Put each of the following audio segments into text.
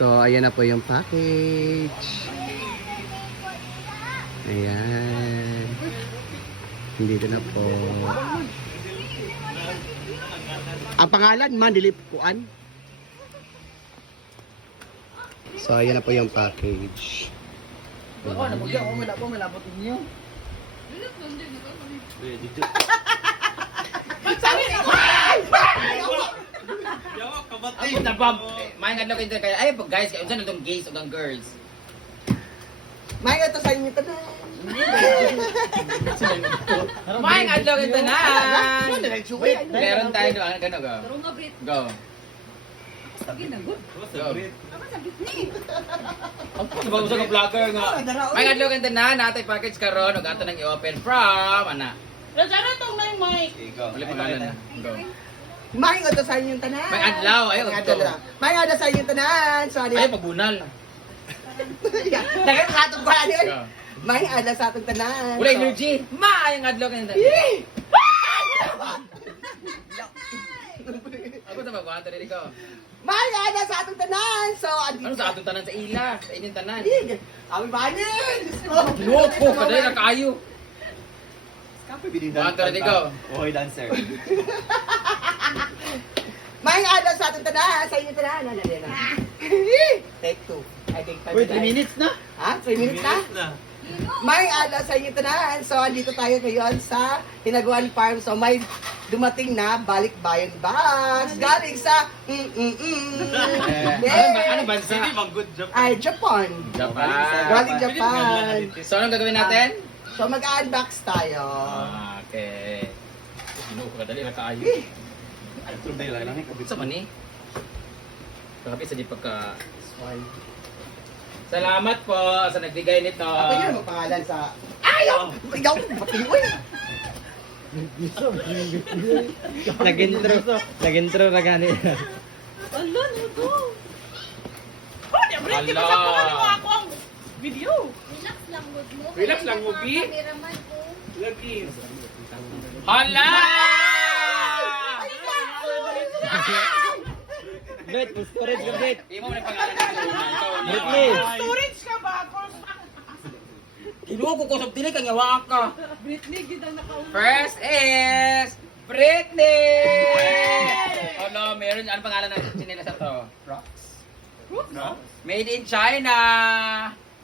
So, ayan na po yung package. Ayan. Dito na po. Ang pangalan, Mandilip Kuan. So, ayan na po yung package. Oo, namugyan ko wala po malabot niyo. Sabi na ko. Ay, tabam. May nga kayo kaya ay guys, kayo unsa tong gays ug ang girls. May ito sa inyo to. May nga kayo tanan. Wait, Meron tayo do ano go. Pero nga, Brit. Go. Sige na, good. Go. Ako sa gitni. Diba usa ka vlogger nga. May nga kayo tanan natay package karon ug ato nang i-open from ana. Sana itong may mic. Wala pangalan na. Go. May ito sa inyo tanan. May adlaw ayo May adlaw. May ito sa inyo tanan. Sorry. Ay pagbunal. Dagan sa atong kuan yun. Go. May ada sa atong tanan. Wala energy. Ma ang adlaw kayo. Ako sa magkuhan diri ko. May ada sa atong tanan. So, Ano sa atong tanan sa ila, sa inyong tanan. Ami banin. Loko, kaday na kayo. Kuhan diri ko. Oy, dancer. May ada sa atong tanan. Sa inyo tanan. Take 2. I take 5. Wait, 3 minutes na. Ha? 3 minutes na? May ada sa inyo tanan. So, andito tayo ngayon sa Hinaguan Farm. So, may dumating na balikbayan box. Galing sa Ano bansa? Ay, Japan. Japan. Galing Japan. So, anong gagawin natin? So, mag-unbox tayo. Okay. Sino ko kadali na kaayo. Sa man eh. Kapit sa di pagka... Salamat po sa nagbigay nito. Ako yun, magpangalan sa... Ayaw! Ayaw! Patiwoy! Nag-intro na gani. Ala, ano to? Brit, di Ala. ba sa kuha mo ako ang video? Relax lang mo. Relax lang mo, B. Kameraman ko. Hala! Bet, storage ka bet. Di mo na pangalan ng Britney. Storage ka ba? Kinuha ko kusap dili kang yawa ka. Britney, gitang nakauna. First is Britney! Hala, meron. Ano pangalan ng chinela sa to? Rocks? No? Made in China.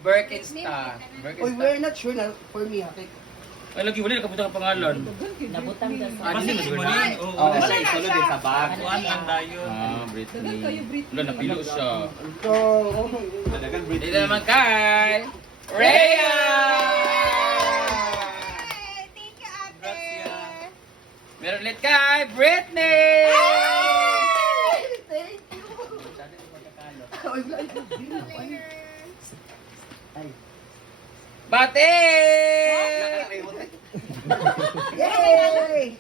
Birkenstock. Uy, we're not sure na for me, okay? Ay, lagi wala nakapunta ang pangalan. Nabutang ka sa... Ah, hindi mo Oo, siya isolo din sa bag. Britney. Dagan kayo, Britney. Wala, napilo siya. So, Dagan Dito naman kay Rhea! Thank you, ate. Meron ulit kay Britney! thank you! Uy, Bate! Yay!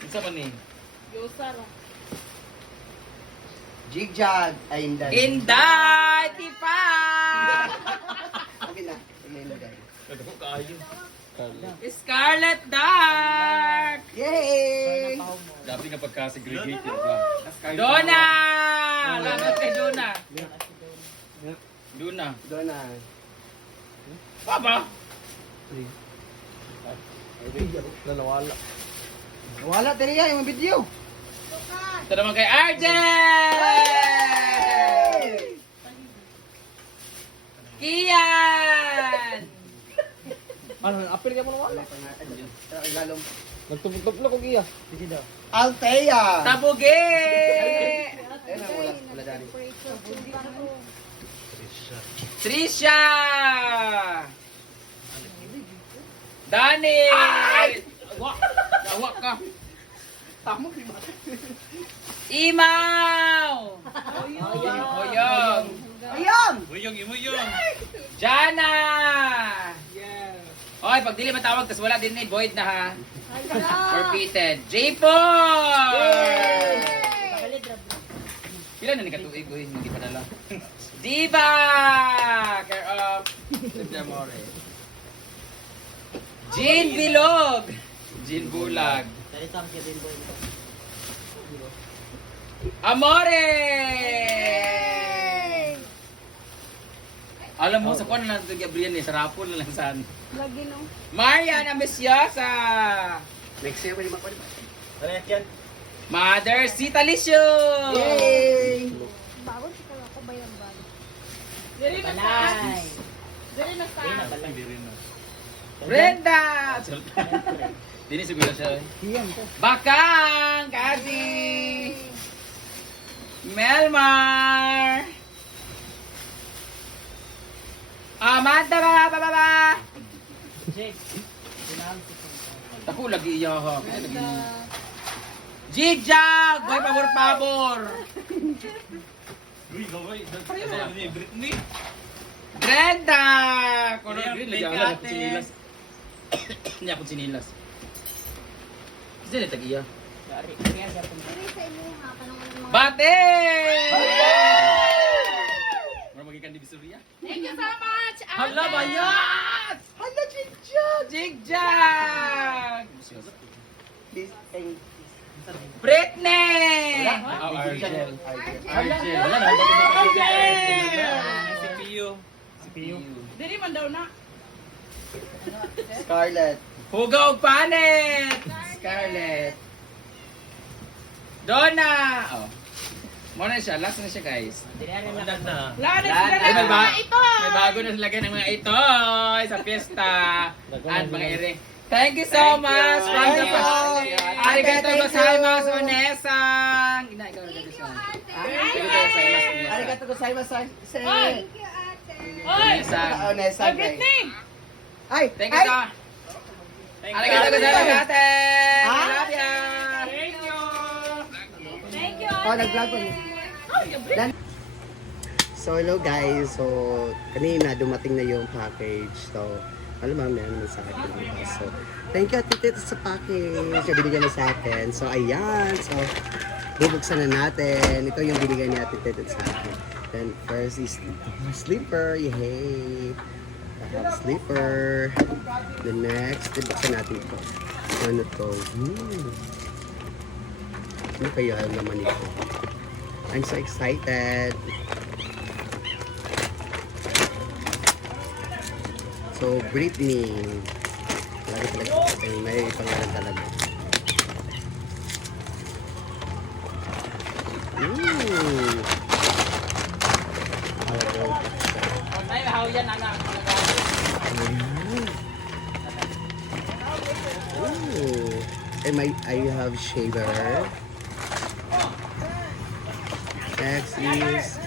Isa man ni? Yosara. Jigjag. Ay, hindi. Inday! Tipa! Okay na. Ilagay. Scarlet Dark! Yay! Dami na pagka-segregated ba? Donna! Lamat kay Donna. Donna. Doon na. Baba! Nalawala. Wala talaga yung video. Ito naman kay Arjen! Kian! Ano, apil ka mo nawala. Lalong. Nagtupok-tupok ko iya. Althea. Tabugi! Ayun na, wala. Wala dali. Trisha! Dani! Awak! Awak ka! Tamo, di ba? Imaw! Oyong! Ayun! Jana! Hoy, pag dili matawag, tas wala din void na ha. Repeated. J-Paul! Pila na ni katuig ko hindi pa dala. Diva! Care of Amore. Jean Bilog! Jean Bulag. Amore! Alam mo, sa kuwan na lang ito, Gabriel, sa rapol na lang saan. Lagi no. Marian Ambiciosa! Next year, pwede makuha. Mother Sita Licio! Yay! Bago si ko bayang bag. Dili na sa. Dili na sa. Brenda! Dini siguro siya. Bakang! Kasi! Melmar! Amanda ba? Ako lagi iya ha. Jigjag! Boy, pabor-pabor! Brenda! Kono green lagi ako sa sinilas. Hindi ako sinilas. Kasi na tag-iya. Dili sa inyo ha kanang mga Bate! Mara magikan di Bisoria. Thank you so much. Hala bayat! Hala, Jigjag! Jigjag! Please, thank Britney! Wala. Oh, Argel. Argel. Wala na. CPU. Dili man daw na. Scarlett. Hugaw Panet! Scarlett. Donna! Oh. Muna siya. Last na siya, guys. Wala na sila Ay, na mga ito. May bago na lagay ng mga itoy sa pista. At mga ere. Thank you so much. Thank you. Arigato gozaimasu, Onesang. Ina, ikaw na gusto. Arigato gozaimasu. Arigato gozaimasu. Say. Thank you, ate. Oy. Onesang. Onesa, Oy, guys. Britney. Ay, Thank you, ay. ka. Arigato gozaimasu, ate. Ah? I love ya. Thank you. Thank you. Oh, nag-vlog ko niya. So, hello guys. So, kanina dumating na yung package. So, alam mo, meron naman sa akin. So, thank you, Tito, sa package. Yung binigyan mo sa akin. So, ayan. So, bubuksan na natin. Ito yung binigyan ni Ate Tito sa akin. Then, first is sleeper. Yay! I have sleeper. The next, bubuksan natin ito. Ano to? Ano kayo ang naman ito? I'm so excited. So, Britney. Lagi talaga. May pangalan talaga. And I have shaver. Next is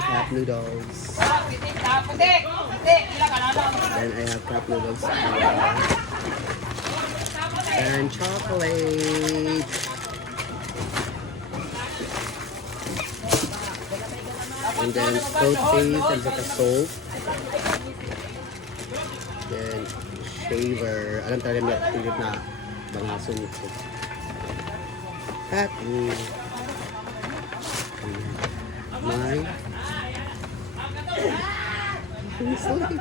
cup noodles. Then I have cup noodles here. And chocolate. And then toothpaste and saka soap. Then shaver. Alam talaga niya pilit na bangaso nito. Happy. My. Sorry.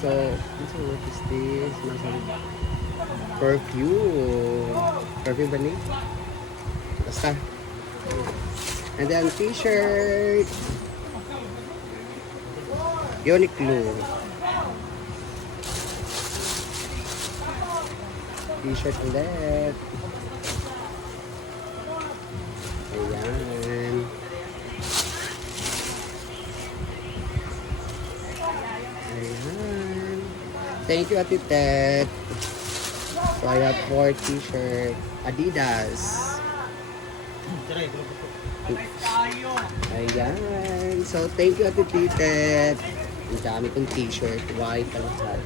So, what is this? Perfume. Perfume ba niya? Basta. And then t-shirt. Uniqlo. T-shirt ulit. Ayan. Ayan. Thank you, Ate Tet. So I have 4 t-shirt. Adidas. Ayan. So thank you, Ate Tet. Ang dami kong t-shirt. White ang lahat.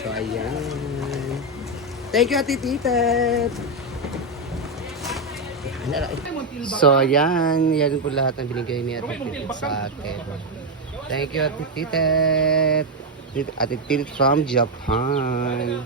So ayan. Thank you, Ate Tet. So ayan. Yan po lahat ng binigay ni Ate Tet sa akin. Thank you, Ate Tet. Ate Tet from Japan.